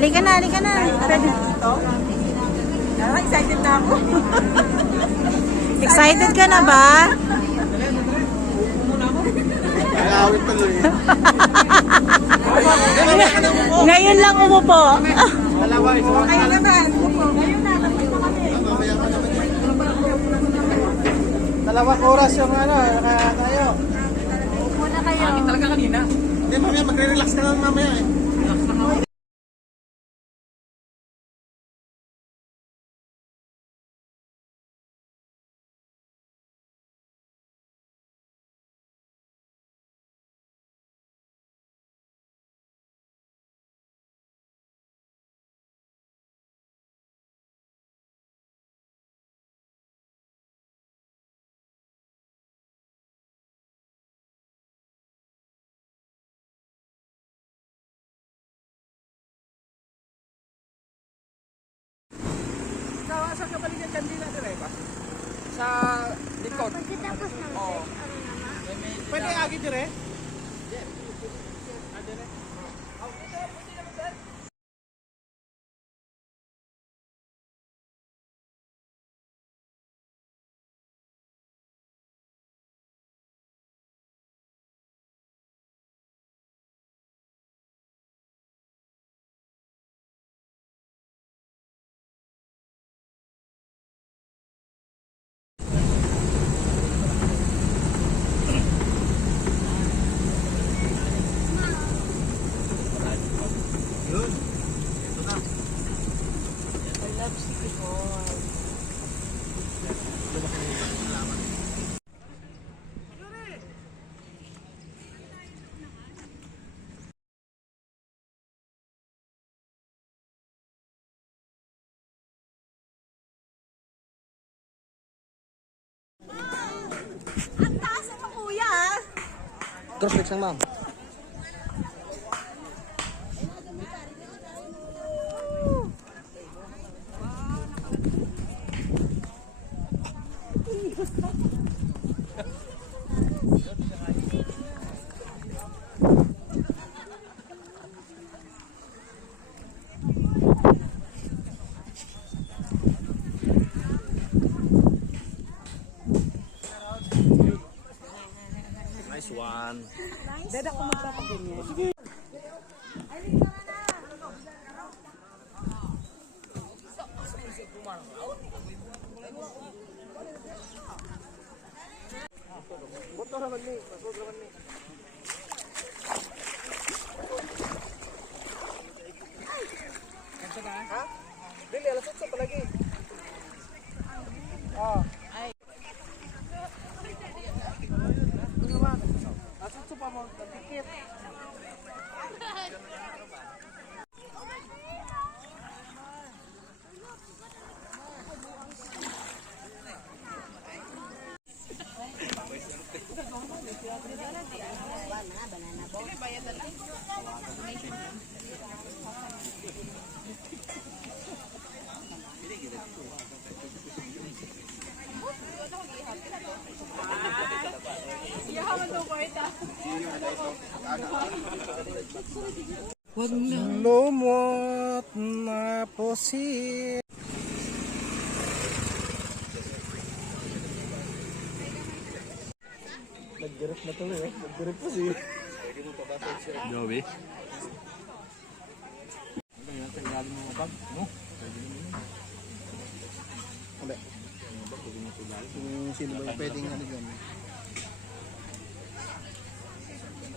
Halika na. Pwede. Excited na ako. Excited ka na ba? Nag-aawit tuloy. Ngayon lang umupo. Dalawa, isa pa. Kayo naman. Ngayon na. Mamaya pa naman. Dalawang oras yung ano, tayo. Upo na kayo. Talaga kanina. Hindi, mamaya magre-relax ka lang mamaya eh. Saan ka balik yung kandila dire ba? Sa likod. Pagkatapos ng Oo. Pwede agi dire? Ang taas mo, kuya. Cross legs lang ma'am. Nice one. Dada ko magpapaganyan. Motor naman ni, pasok naman ni. Ha? Dili, alas 8 palagi. Ah. Ano naman? Alas 8 pa mo, tikit. Lumot na posit. Nag-direct na tuloy eh. Nag-direct po si Joey. Hindi. Kung sino ba yung pwedeng ano dyan.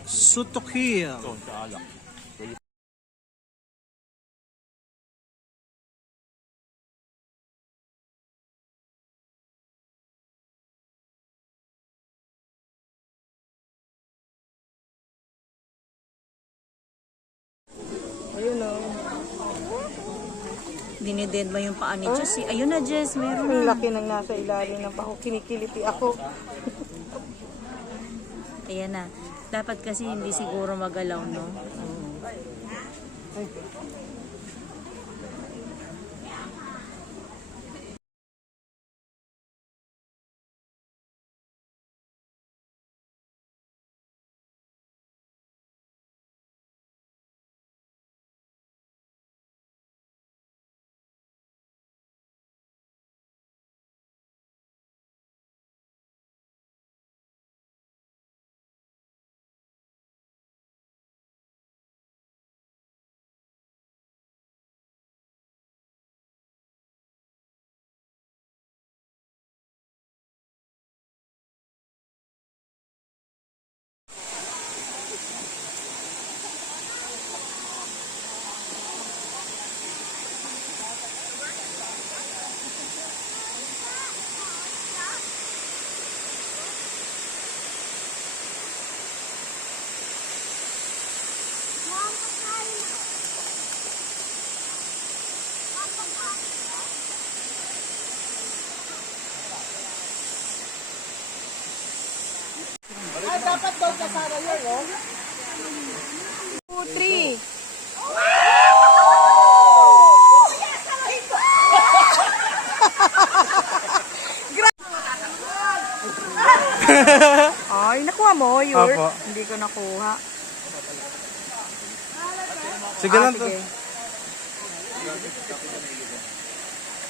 Sutokil. Ito, sa alak. Ayun o. Dinided mo yung paa ni Jess. Ayun na, Jess. Meron Ang na. laki ng nasa ilalim ng pako. Kinikiliti ako. Ayan na. Dapat kasi hindi siguro magalaw, no? mo, Yurt? Opo. Hindi ko nakuha. Sige lang to. Sige.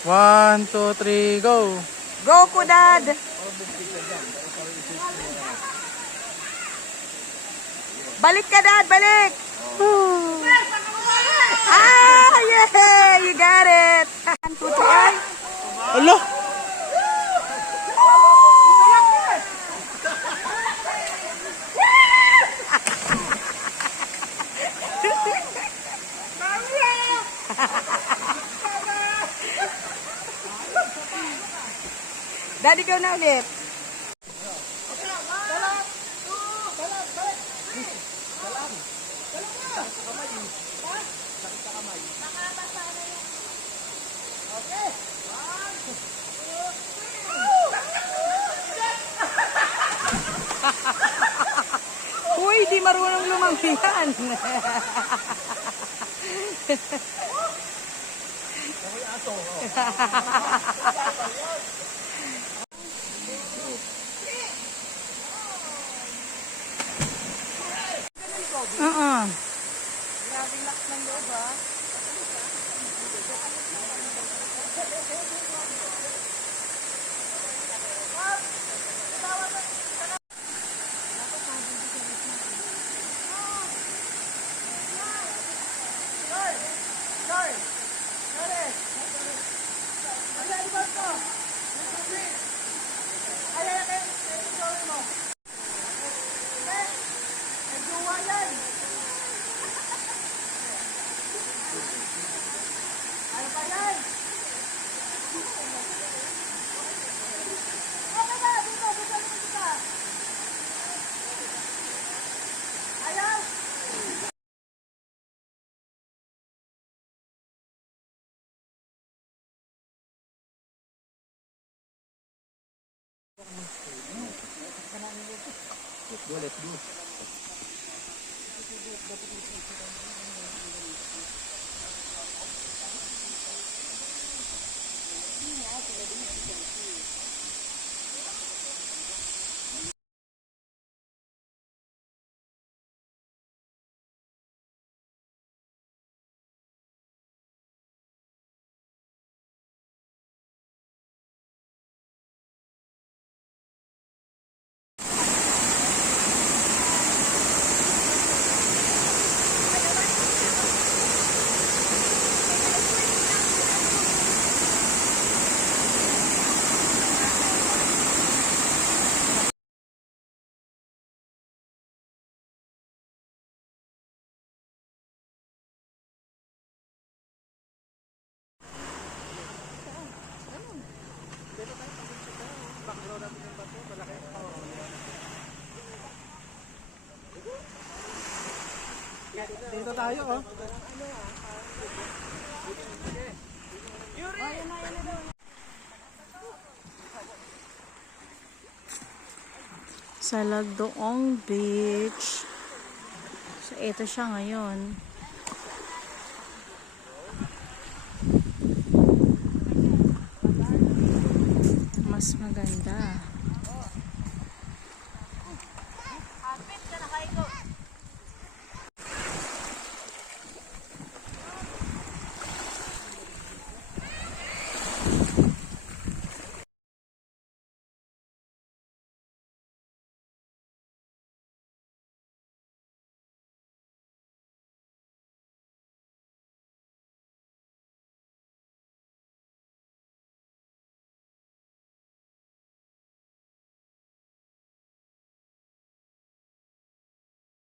1, 2, 3, go! Go, Kudad! Balik ka, Dad! Balik! Ah! Yeah! You got it! 1, 2, 3, Alo! Dad, ikaw na ulit. Uy, di marunong lumangyan. Dito tayo, oh. Sa Lagdoong Beach. So, ito siya ngayon.